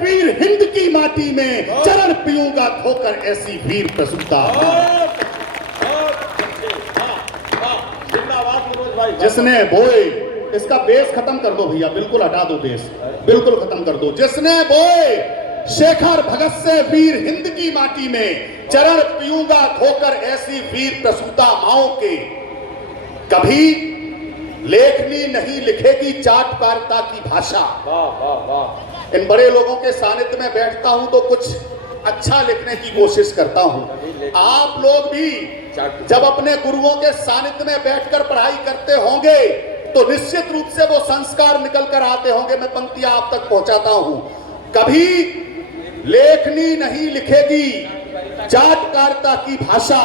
वीर हिंद की माटी में चरण पीऊंगा धोकर ऐसी वीर प्रसूता। जिसने बोए, इसका बेस खत्म कर दो भैया, बिल्कुल हटा दो बेस, बिल्कुल खत्म कर दो। जिसने बोए शेखर भगत से वीर हिंद की माटी में चरण पीऊंगा धोकर ऐसी वीर प्रसूता माओ के। कभी लेखनी नहीं लिखेगी चाटुकारिता की भाषा। इन बड़े लोगों के सानिध्य में बैठता हूं तो कुछ अच्छा लिखने की कोशिश करता हूं। आप लोग भी जब अपने गुरुओं के सानिध्य में बैठकर पढ़ाई करते होंगे तो निश्चित रूप से वो संस्कार निकल कर आते होंगे। मैं पंक्तियां आप तक पहुंचाता हूं। कभी लेखनी नहीं लिखेगी चाटुकारिता की भाषा,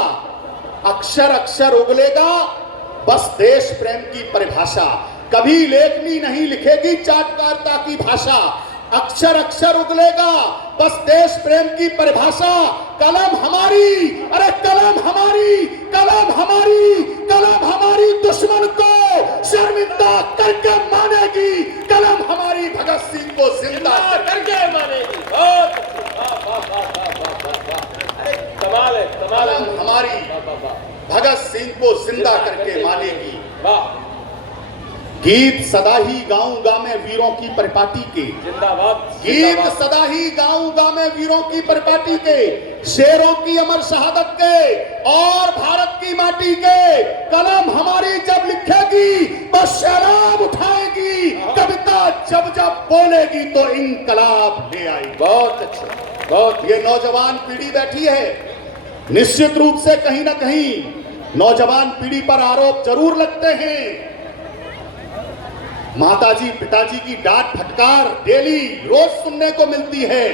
अक्षर अक्षर उगलेगा बस देश प्रेम की परिभाषा। कभी लेखनी नहीं लिखेगी चाटुकारिता की भाषा, अक्षर अक्षर उगलेगा बस देश प्रेम की परिभाषा। कलम हमारी, अरे कलम हमारी, कलम हमारी, कलम हमारी दुश्मन को शर्मिंदा करके मानेगी। कलम हमारी भगत सिंह को जिंदा करके मानेगी। कमाल है, कमाल है। कलम हमारी भगत सिंह को जिंदा करके मानेगी। गीत सदा ही गाऊंगा मैं वीरों की परिपाटी के, जिंदाबाद। गीत सदा ही गाऊंगा मैं वीरों की परिपाटी के, शेरों की अमर शहादत के और भारत की माटी के। कलम हमारी जब लिखेगी बस शराब उठाएगी, कविता जब जब बोलेगी तो इनकलाब ले आएगी। बहुत अच्छा, बहुत। ये नौजवान पीढ़ी बैठी है, निश्चित रूप से कहीं ना कहीं नौजवान पीढ़ी पर आरोप जरूर लगते हैं। माताजी पिताजी की डांट फटकार डेली रोज सुनने को मिलती है,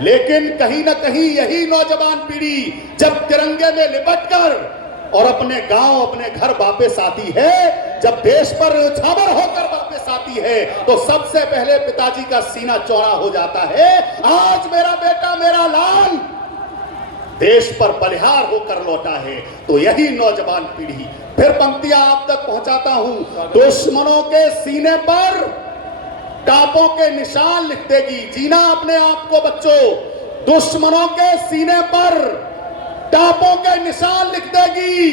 लेकिन कहीं ना कहीं यही नौजवान पीढ़ी जब तिरंगे में लिपटकर और अपने गांव अपने घर वापस आती है, जब देश पर छावर होकर वापस आती है, तो सबसे पहले पिताजी का सीना चौड़ा हो जाता है। आज मेरा बेटा मेरा लाल देश पर बलिहार होकर लौटा है। तो यही नौजवान पीढ़ी, फिर पंक्तियां आप तक पहुंचाता हूं। दुश्मनों के सीने पर टापों के निशान लिख देगी। जीना अपने आप को बच्चों, दुश्मनों के सीने पर टापों के निशान लिख देगी।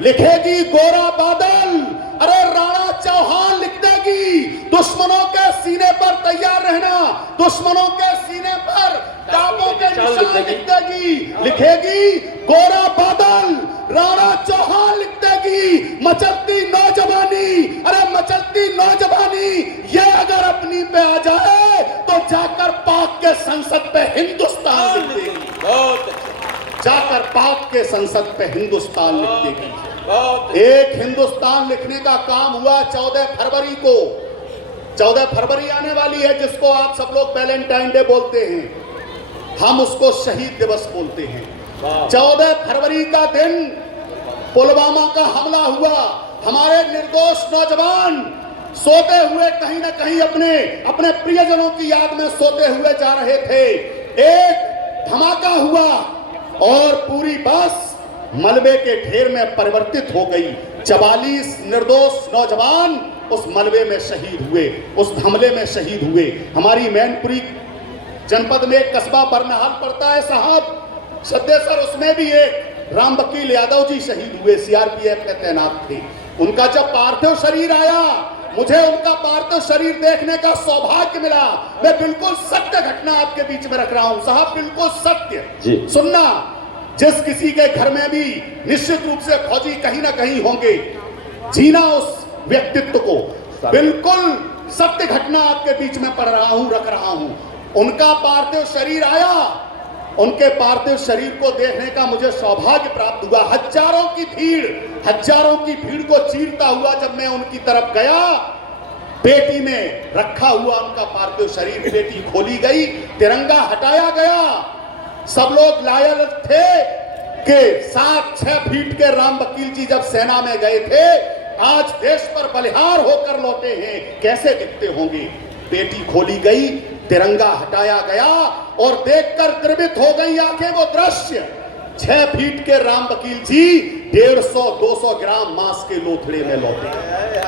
लिखेगी गोरा बादल, अरे राणा चौहान लिख देगी। दुश्मनों के सीने पर तैयार रहना, दुश्मनों के सीने पर टापों के निशान लिख देगी। लिखेगी गोरा बादल, राणा चौहान लिख देगी। मचलती नौजवानी, अरे मचलती नौजवानी ये अगर अपनी पे आ जाए तो जाकर पाक के संसद पे हिंदुस्तान लिख देगी। बहुत जाकर पाक के संसद पे हिंदुस्तान लिख देगी। एक हिंदुस्तान लिखने का काम हुआ 14 फरवरी को। 14 फरवरी आने वाली है, जिसको आप सब लोग वैलेंटाइन डे बोलते हैं, हम उसको शहीद दिवस बोलते हैं। 14 फरवरी का दिन पुलवामा का हमला हुआ। हमारे निर्दोष नौजवान सोते हुए कहीं ना कहीं अपने प्रियजनों की याद में सोते हुए जा रहे थे। एक धमाका हुआ और पूरी बस मलबे के ढेर में परिवर्तित हो गई। 44 निर्दोष नौजवान उस मलबे में शहीद हुए, उस हमले में शहीद हुए। हमारी मैनपुरी जनपद में एक कस्बा बरनहाल पड़ता है साहब, सद्देसर, उसमें भी एक राम वकील यादव जी शहीद हुए, सीआरपीएफ में तैनात थे। उनका जब पार्थिव शरीर आया, मुझे उनका पार्थिव शरीर देखने का सौभाग्य मिला। मैं बिल्कुल सत्य घटना आपके बीच में रख रहा हूं साहब, बिल्कुल सत्य सुनना। जिस किसी के घर में भी निश्चित रूप से फौजी कहीं ना कहीं होंगे, जीना उस व्यक्तित्व को। बिल्कुल सत्य घटना आपके बीच में पढ़ रहा हूं, रख रहा हूं। उनका पार्थिव शरीर आया, उनके पार्थिव शरीर को देखने का मुझे सौभाग्य प्राप्त हुआ। हजारों की भीड़ को चीरता हुआ जब मैं उनकी तरफ गया, पेटी में रखा हुआ उनका पार्थिव शरीर, पेटी खोली गई, तिरंगा हटाया गया। सब लोग लायल थे कि 7-6 फीट के राम वकील जी जब सेना में गए थे, आज देश पर बलिहार होकर लौटे हैं, कैसे दिखते होंगे। पेटी खोली गई, तिरंगा हटाया गया और देखकर द्रवित हो गई आंखें वो दृश्य। 6 फीट के राम वकील जी 150-200 ग्राम मांस के लोथड़े में लौटे।